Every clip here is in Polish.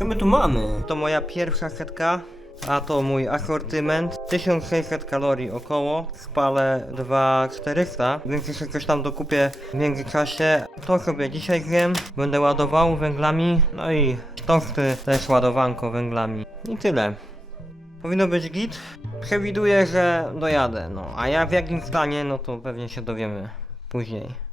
Co my tu mamy? To moja pierwsza setka, a to mój asortyment. 1600 kalorii około. Spalę 2400, więc jeszcze coś tam dokupię w międzyczasie. To sobie dzisiaj zjem. Będę ładował węglami. No i tosty też ładowanko węglami. I tyle. Powinno być git. Przewiduję, że dojadę. No, a ja w jakim stanie, no to pewnie się dowiemy później.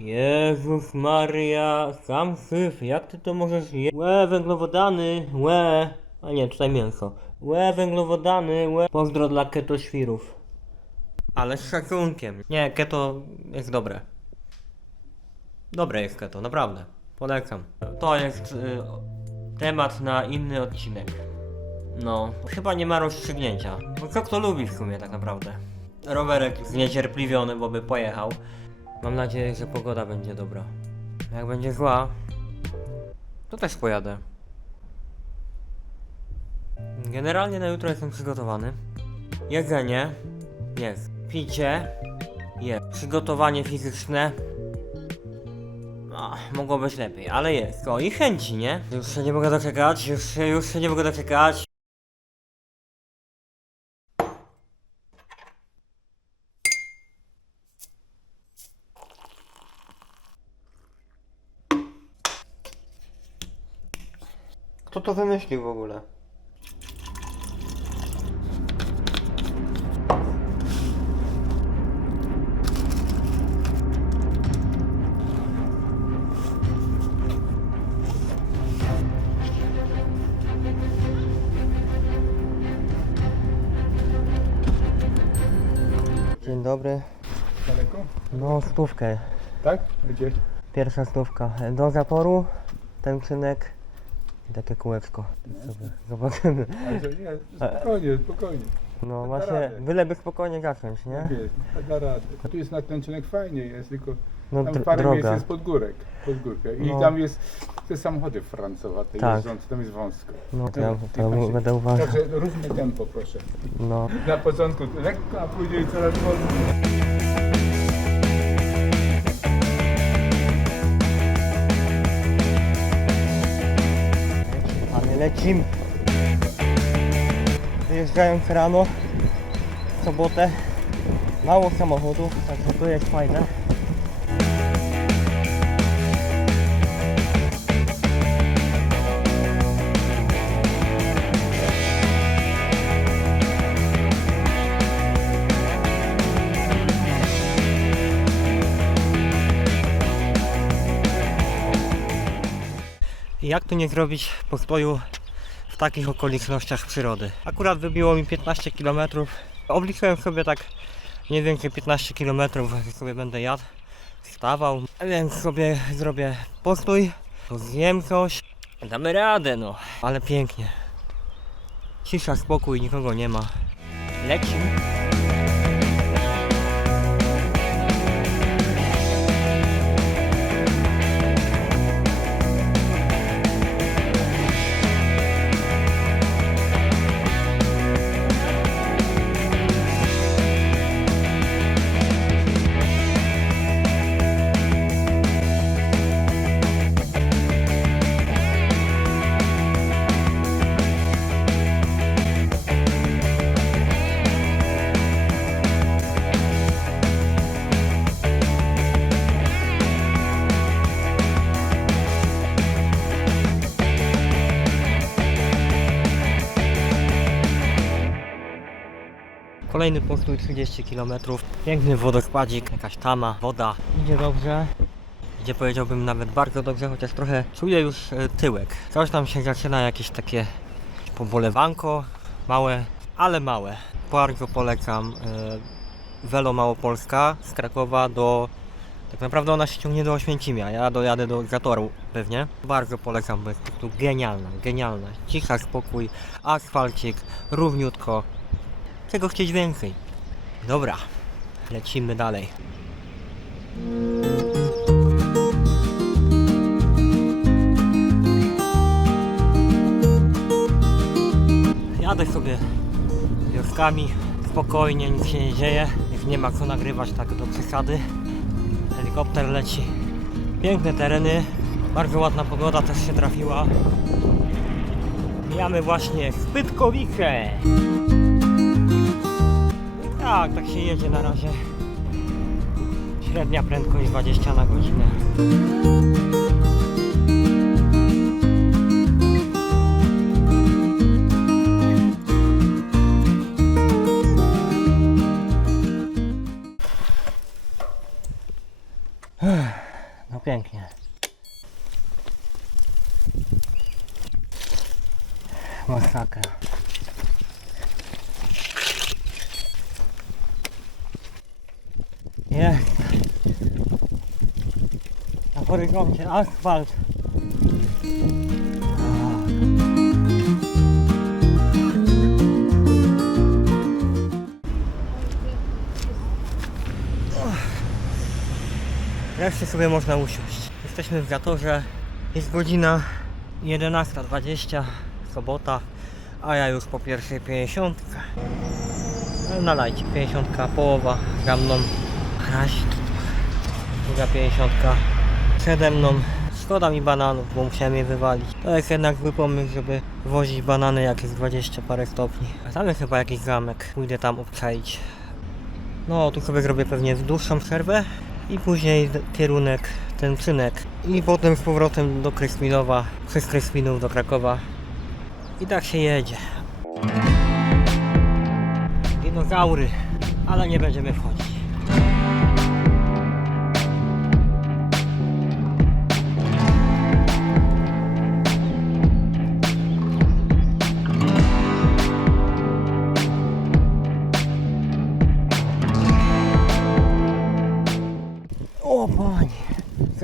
Jezus Maria, sam syf, jak ty to możesz je... Łe, węglowodany, łe. A nie, tutaj mięso. Łe, węglowodany, łe. Pozdro dla keto świrów. Ale z szacunkiem. Nie, keto jest dobre. Dobre jest keto, naprawdę. Polecam. To jest y, temat na inny odcinek. No, chyba nie ma rozstrzygnięcia. Bo co kto lubi w sumie tak naprawdę. Rowerek zniecierpliwiony, bo by pojechał. Mam nadzieję, że pogoda będzie dobra. Jak będzie zła, to też pojadę. Generalnie na jutro jestem przygotowany. Jedzenie jest. Picie jest. Przygotowanie fizyczne. Mogło być lepiej, ale jest. O i chęci, nie? Już się nie mogę doczekać, już już się nie mogę doczekać. Kto to wymyślił w ogóle? Dzień dobry. Daleko? No, stówkę. Tak? Gdzie? Pierwsza stówka. Do zaporu, ten czynek i takie kółeczko. Sobie zobaczymy. To nie, spokojnie, spokojnie. No Da właśnie, radę. byleby spokojnie zacząć, nie? Tak jest, tak da radę. A tu jest nakręczonek fajnie jest, tylko No tam dr- parę miejsc droga. jest pod górek, pod górkę. I No. tam jest te samochody francowate Tak. jeżdżące, tam jest wąsko. No to ja to pan się- będę uważał. Także równe tempo proszę. No. Na początku lekko, a później coraz wolniej. Lecimy. Wyjeżdżając rano, w sobotę, mało samochodów, także to jest fajne. Jak tu nie zrobić postoju w takich okolicznościach przyrody? Akurat wybiło mi 15 km. Obliczyłem sobie tak mniej więcej 15 km, sobie będę jadł, wstawał, więc sobie zrobię postój, zjem coś, damy radę no, ale pięknie. Cisza, spokój, nikogo nie ma. Lecimy. Kolejny postój 30 km. Piękny wodospadzik, jakaś tama, woda. Idzie dobrze. Idzie powiedziałbym nawet bardzo dobrze, chociaż trochę czuję już e, tyłek. Coś tam się zaczyna jakieś takie pobolewanko, małe, ale małe. Bardzo polecam e, Velo Małopolska z Krakowa do... Tak naprawdę ona się ciągnie do Oświęcimia, ja dojadę do Zatoru pewnie. Bardzo polecam, bo jest po prostu genialna, genialna. Cicha, spokój, asfalcik, równiutko, Czego chcieć więcej? Dobra, lecimy dalej. Jadę sobie wioskami, spokojnie, nic się nie dzieje. Już nie ma co nagrywać tak do przesady. Helikopter leci. Piękne tereny, Bardzo ładna pogoda też się trafiła. Mijamy właśnie Spytkowice. Tak, tak się jedzie na razie. Średnia prędkość 20 na godzinę. No pięknie. Masakra. Jest. Na horyzoncie asfalt. Wreszcie sobie można usiąść. Jesteśmy w Gatorze. Jest godzina 11.20, sobota, a ja już po pierwszej 50. Nalajcie 50, połowa za mną. Razik. Druga 50 przede mną. Szkoda mi bananów, bo musiałem je wywalić. To jest jednak zły pomysł, żeby wozić banany jak jest 20 parę stopni. A tam jest chyba jakiś zamek. Pójdę tam obczaić. No, tu sobie zrobię pewnie dłuższą przerwę i później kierunek ten cynek. I potem z powrotem do Krysminowa, przez Krysminów do Krakowa. I tak się jedzie. Dinozaury, ale nie będziemy wchodzić.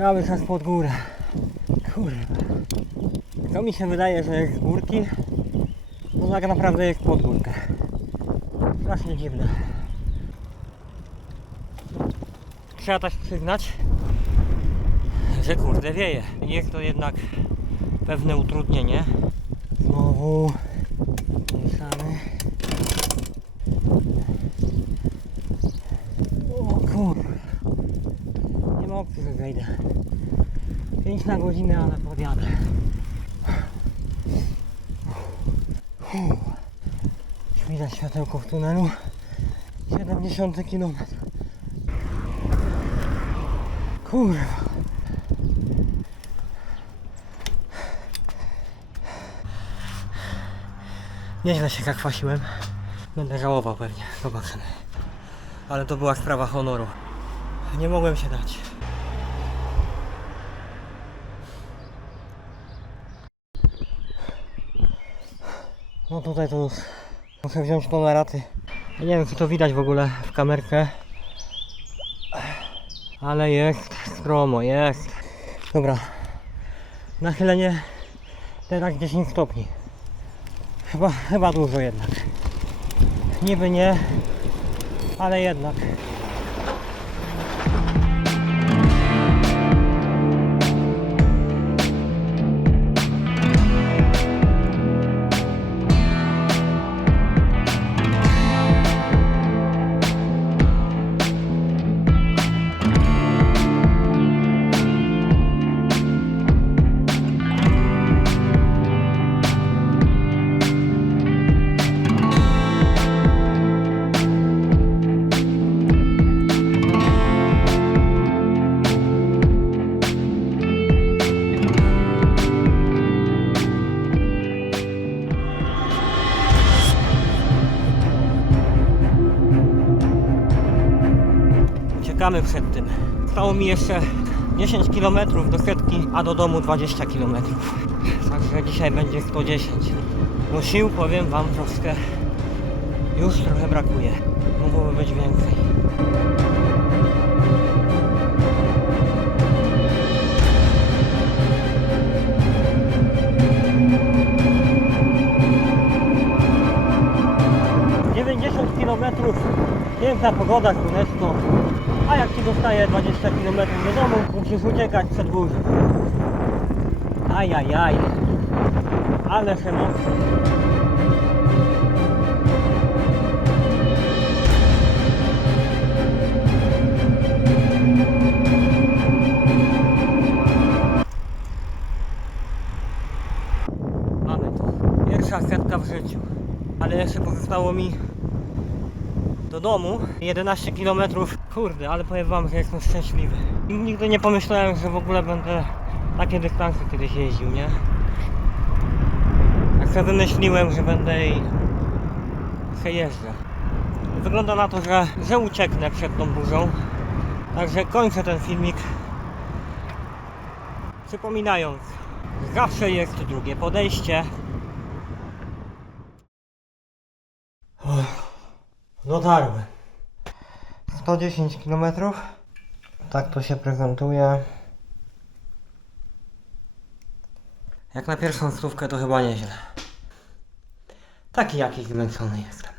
Cały czas pod górę. Kurwa. To mi się wydaje, że jest z górki, no tak naprawdę jest pod górkę. Strasznie dziwne. Trzeba też przyznać, że kurde wieje. Jest to jednak pewne utrudnienie. Znowu mieszamy. O kurwa. Nie ma opcji, że wejdę. 5 na godzinę, ale podjadę. Już Widać światełko w tunelu. 70 km. Kurwa. Nieźle się zakwasiłem. Będę żałował pewnie. Zobaczymy. Ale to była sprawa honoru. Nie mogłem się dać. Tutaj to już muszę wziąć to na raty. Ja nie wiem czy to widać w ogóle w kamerkę. Ale jest stromo, jest. Dobra. Nachylenie teraz 10 stopni. Chyba, chyba dużo jednak. Niby nie, ale jednak. Uciekamy przed tym. Zostało mi jeszcze 10 km do setki, a do domu 20 km. Także dzisiaj będzie 110. Bo sił powiem Wam troszkę już trochę brakuje. Mogłoby być więcej. ...90 km, piękna pogoda, ci dostaje 20 km do domu, musisz uciekać przed burzą. Ajajaj. Ale emocje. zostało domu 11 km. Kurde, ale powiem wam, że jestem szczęśliwy. Nigdy nie pomyślałem, że w ogóle będę takie dystanse kiedyś jeździł, nie? Jak sobie wymyśliłem, że będę i se jeżdżę. Wygląda na to, że, że ucieknę przed tą burzą. Także kończę ten filmik. Przypominając, zawsze jest drugie podejście. Dotarłem. 110 km. Tak to się prezentuje. Jak na pierwszą stówkę to chyba nieźle. Taki jakiś zmęczony jestem.